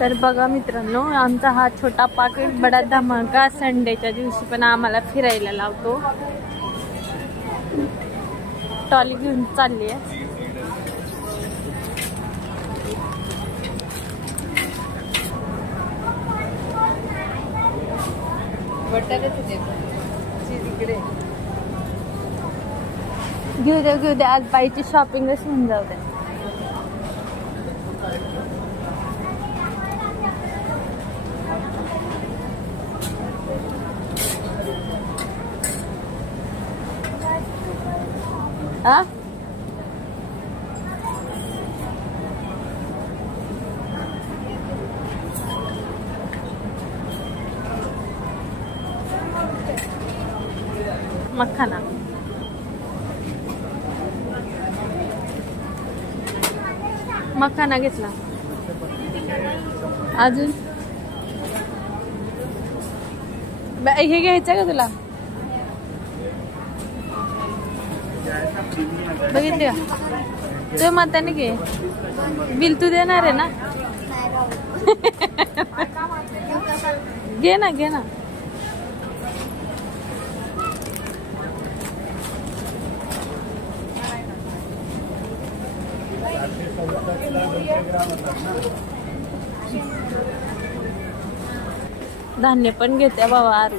तर बघा मित्रांनो, आमचा हा छोटा पाकिट बडा धमाका संडेच्या दिवशी पण आम्हाला फिरायला लावतो. ट्रॉली घेऊन चालली आहे. घेऊ दे आज बाईची शॉपिंगच होऊन जाऊ दे. हा मखाना घेतला. अजून हे घ्यायचं का तुला? बघितले का तू माताने घे. बिल तू देणार आहे ना? घे ना. धान्य पण घेते बाबा. आरू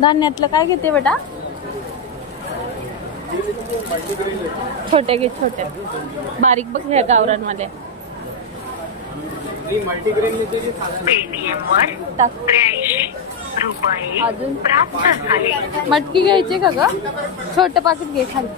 धान्यातलं काय घेते बेटा? छोटे घे, छोटे. बारीक बघ ह्या गावरांमध्ये. अजून मटकी घ्यायची का ग? छोटं पाकिट घे खाली.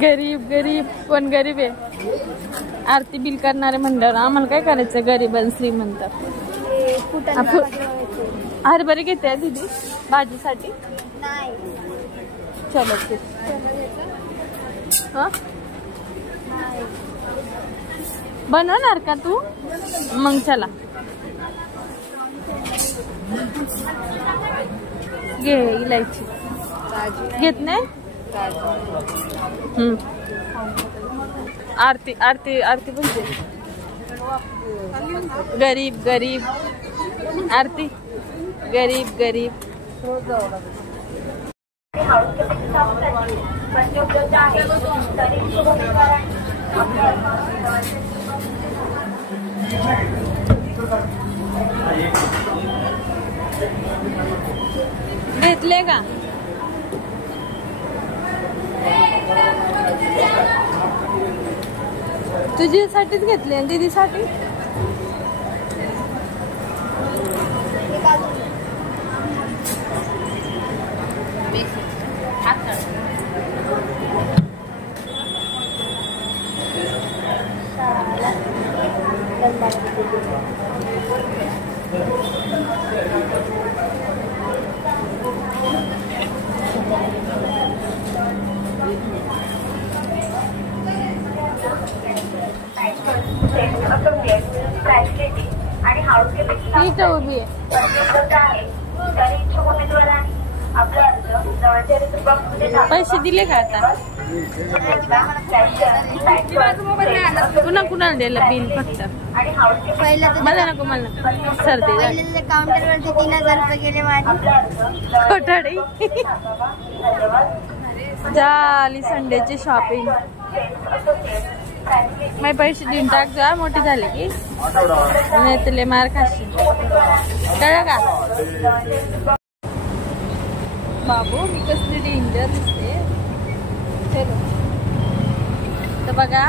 गरीब कोण गरीब आहे? आरती बिल करणारे म्हणल्यावर आम्हाला काय करायचं? गरीब आणि श्रीमंत. हरभरे घेते दीदी भाजीसाठी. चलो हा बनवणार का तू? मग चला घे. इलायची घेत नाही. आरती बोलते. गरीब आरती गरीब. घेतले का? तुझ्यासाठीच घेतले दीदीसाठी. उभी पैसे दिले का आता? कुणाला द्यायला बिल? फक्त मला नको. सर्दी काउंटरवरती 3000 रुपये गेले माझे. खोटाडे झाली संडेची शॉपिंग. माझे पैसे देऊन टाक जा, मोठी झाले की नाही तुले मार खाशील. कळलं का बाबू? मी कसली डेंजर दिसते. तर बघा,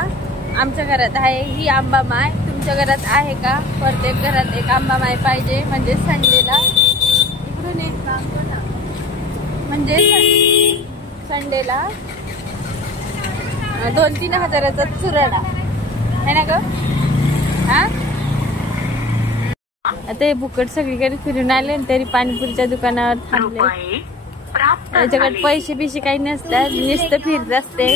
आमच्या घरात आहे ही आंबामाय. तुमच्या घरात आहे का? प्रत्येक घरात एक आंबामाय पाहिजे. म्हणजे संडेला इकडून एक म्हणजे संडेला 2-3 हजाराचा चुराडा आहे ना ग? हा आता हे बुकट सगळीकडे फिरून आले तरी पाणीपुरीच्या दुकानावर थांबले. त्याच्याकडे पैसे बिशे काही नसतात, नुसतं फिरत असते.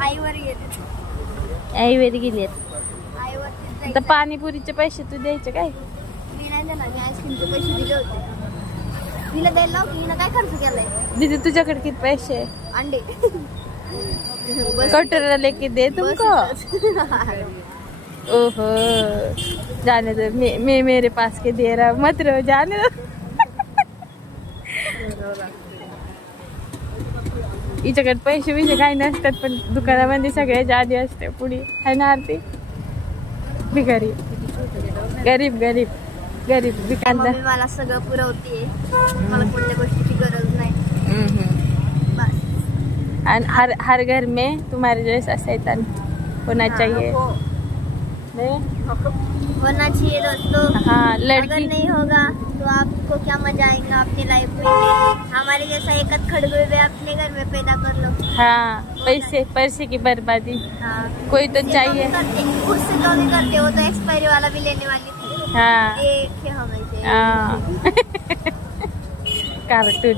आईवर गेलेत. आता पाणीपुरीचे पैसे तू द्यायचे काय? मी नाही देणार, मी आईस्क्रीमचे पैसे दिले होते. तिला द्यायला लाव, तिला काय खर्च केलाय? दीदी तुझ्याकडे किती पैसे आहे? अंडे कटोरा लेके दे तुमको. ओहो जाने दो, मैं मेरे पास के दे रहा मत रहो, जाने दो. हिच्याकडे पैसे बिशे काही नसतात, पण दुकानामध्ये सगळ्याच्या आधी असते पुढे है ना आरती. भिकारी गरीब गरीब गरीब दुकानदार. मला सगळं पुरवते, मला कोणत्या गोष्टीची गरज नाही. बस. आणि हर घर में तुम्हारे जैसा शैतान होना चाहिए. होना चाहिए दोस्तों. हाँ अगर लड़की नहीं होगा तो आपको क्या मजा आएगा अपनी लाइफ में. हमारे जैसा एक खड़गुए अपने घर में पैदा कर लो. हाँ पैसे की बर्बादी. हाँ कोई तो चाहिए. उससे तो भी करते हो, तो एक्सपायरी वाला भी लेने वाली थी. हाँ एक है हमें हाँ कार्टून.